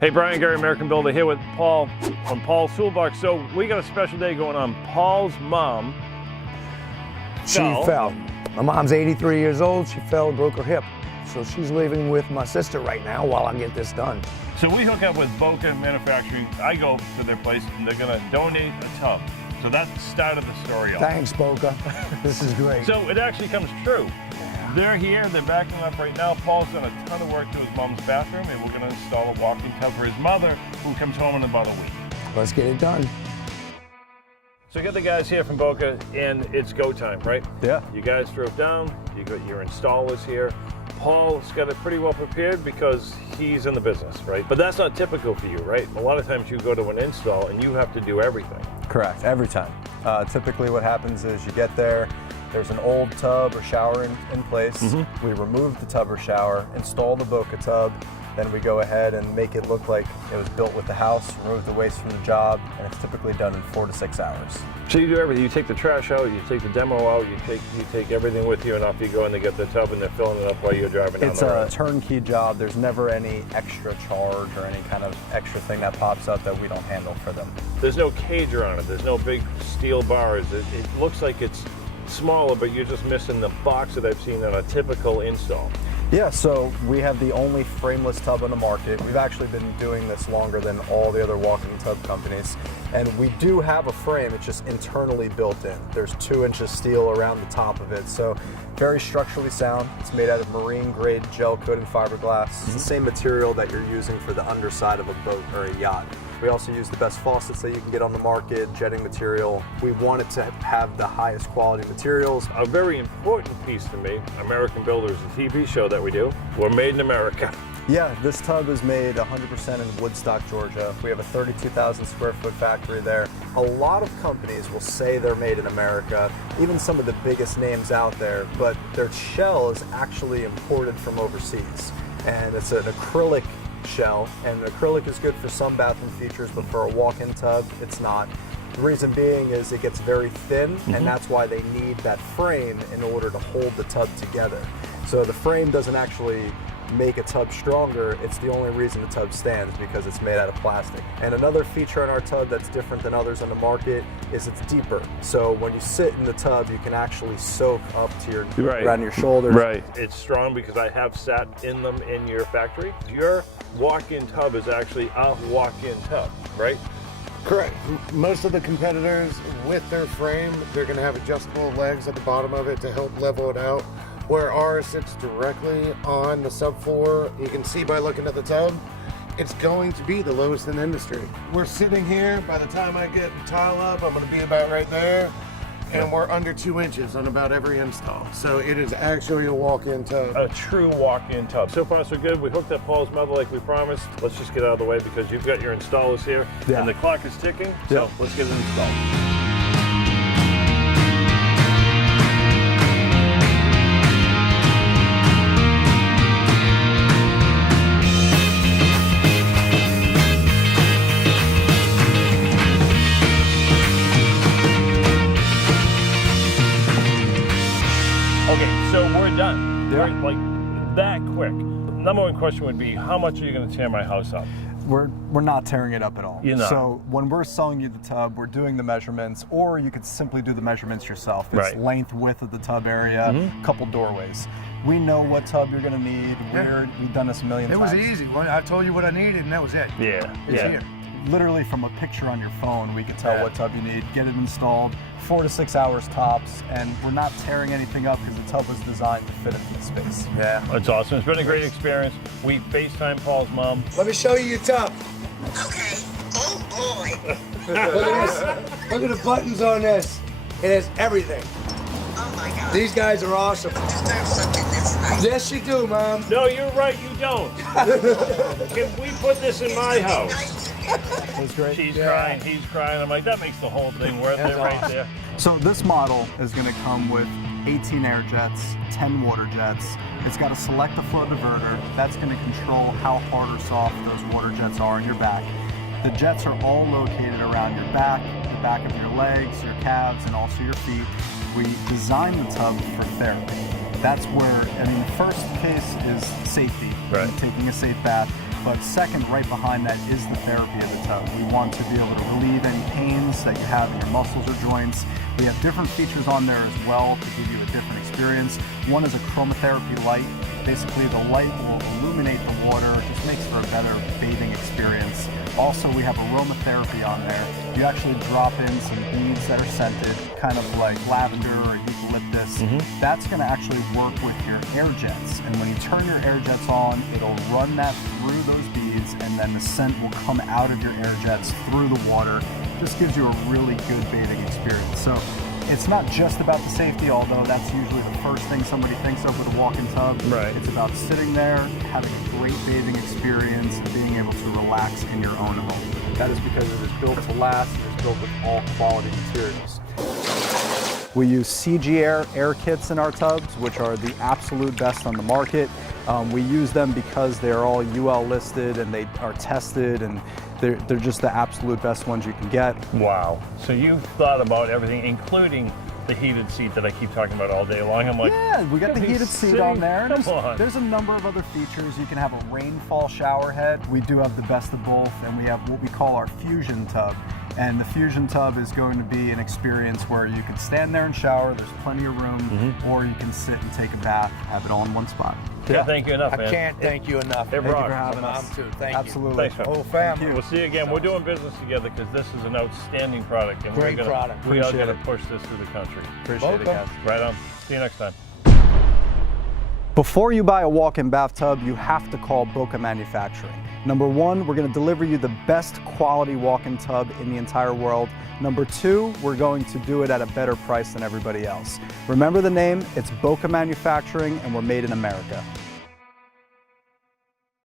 Hey, Brian, Gurry, American Builder here with Paul from Paul's Toolbox. So we got a special day going on. Paul's mom fell. My mom's 83 years old. She fell, broke her hip. So she's living with my sister right now while I get this done. So we hook up with Boca Manufacturing. I go to their place and they're gonna donate a tub. So that's the start of the story. Thanks, Boca. This is great. So it actually comes true. They're here, they're backing up right now. Paul's done a ton of work to his mom's bathroom, and we're gonna install a walk-in tub for his mother, who comes home in about a week. Let's get it done. So we got the guys here from Boca, and it's go time, right? Yeah. You guys drove down, you got your installers here. Paul's got it pretty well prepared because he's in the business, right? But that's not typical for you, right? A lot of times you go to an install and you have to do everything. Correct, every time. Typically what happens is you get there, there's an old tub or shower in place. We remove the tub or shower, install the Boca tub, then we go ahead and make it look like it was built with the house, remove the waste from the job, and it's typically done in 4 to 6 hours. So you do everything. You take the trash out, you take the demo out, you take everything with you, and off you go, and they get the tub and they're filling it up while you're driving down the road. It's a turnkey job. There's never any extra charge or any kind of extra thing that pops up that we don't handle for them. There's no cage around it. There's no big steel bars. It looks like it's smaller, but you're just missing the box that I've seen on a typical install. Yeah, so we have the only frameless tub on the market. We've actually been doing this longer than all the other walk-in tub companies. And we do have a frame, it's just internally built in. There's 2 inches steel around the top of it. So very structurally sound. It's made out of marine grade gel coated fiberglass. It's the same material that you're using for the underside of a boat or a yacht. We also use the best faucets that you can get on the market, jetting material. We wanted to have the highest quality materials. A very important piece to me, American Builder is a TV show that we do. We're made in America. Yeah, this tub is made 100% in Woodstock, Georgia. We have a 32,000 square foot factory there. A lot of companies will say they're made in America, even some of the biggest names out there, but their shell is actually imported from overseas. And it's an acrylic shell, and acrylic is good for some bathroom features, but for a walk-in tub, it's not. The reason being is it gets very thin, and that's why they need that frame in order to hold the tub together. So the frame doesn't actually make a tub stronger, it's the only reason the tub stands because it's made out of plastic. And another feature on our tub that's different than others on the market is it's deeper. So when you sit in the tub, you can actually soak up to your around your shoulders. Right. It's strong because I have sat in them in your factory. Your walk-in tub is actually a walk-in tub, right? Correct. Most of the competitors with their frame, they're going to have adjustable legs at the bottom of it to help level it out. Where ours sits directly on the subfloor, you can see by looking at the tub, it's going to be the lowest in the industry. We're sitting here, by the time I get the tile up, I'm going to be about right there, and we're under 2 inches on about every install. So it is actually a walk-in tub. A true walk-in tub. So far so good. We hooked up Paul's mother like we promised. Let's just get out of the way because you've got your installers here, and the clock is ticking, so let's get it installed. Okay, so we're done. We're like that quick. The number one question would be, how much are you going to tear my house up? We're not tearing it up at all. You're not. So when we're selling you the tub, we're doing the measurements, or you could simply do the measurements yourself. It's length, width of the tub area, couple doorways. We know what tub you're going to need. We've done this a million times. It was easy. I told you what I needed, and that was it. Yeah. It's here. Literally from a picture on your phone, we can tell what tub you need, get it installed, 4 to 6 hours tops, and we're not tearing anything up because the tub was designed to fit into the space. Yeah. That's awesome. It's been a great experience. We FaceTime Paul's mom. Let me show you your tub. Okay. Oh boy. Look at this. Look at the buttons on this. It has everything. Oh my God. These guys are awesome. You deserve something this nice. Yes, you do, Mom. No, you're right, you don't. Can we put this in my house? That's great. She's crying, he's crying. I'm like, that makes the whole thing worth it right there. So this model is going to come with 18 air jets, 10 water jets. It's got a select the flow diverter. That's going to control how hard or soft those water jets are on your back. The jets are all located around your back of your legs, your calves, and also your feet. We designed the tub for therapy. That's where, I mean, the first case is safety, right. Taking a safe bath. But second, right behind that, is the therapy of the tub. We want to be able to relieve any pains that you have in your muscles or joints. We have different features on there as well to give you a different experience. One is a chromotherapy light. Basically, the light will illuminate the water, just makes for a better bathing experience. Also, we have aromatherapy on there. You actually drop in some beads that are scented, kind of like lavender or eucalyptus. That's going to actually work with your air jets. And when you turn your air jets on, it'll run that through those beads, and then the scent will come out of your air jets through the water. Just gives you a really good bathing experience. So it's not just about the safety, although that's usually the first thing somebody thinks of with a walk-in tub. Right. It's about sitting there, having a great bathing experience, and being able to relax in your own home. That is because it is built to last and is built with all quality materials. We use CG air kits in our tubs, which are the absolute best on the market. We use them because they're all UL listed and they are tested, and they're just the absolute best ones you can get. Wow. So you've thought about everything, including the heated seat that I keep talking about all day long. I'm like, yeah, we got the heated seat on there. Come on. There's a number of other features. You can have a rainfall shower head. We do have the best of both, and we have what we call our fusion tub. And the fusion tub is going to be an experience where you can stand there and shower, there's plenty of room, or you can sit and take a bath, have it all in one spot. Can't thank you enough, man. I can't thank you enough. It Thank you rocks. for having us. Mom, too. Thank Absolutely. Thanks, man. you. Whole family. We'll see you again. We're doing business together because this is an outstanding product. And Great we're gonna, product. We are Appreciate going to it. push this through the country. Appreciate it, Boca. guys. Right on. See you next time. Before you buy a walk-in bathtub, you have to call Boca Manufacturing. Number one, we're going to deliver you the best quality walk-in tub in the entire world. Number two, we're going to do it at a better price than everybody else. Remember the name, it's Boca Manufacturing, and we're made in America.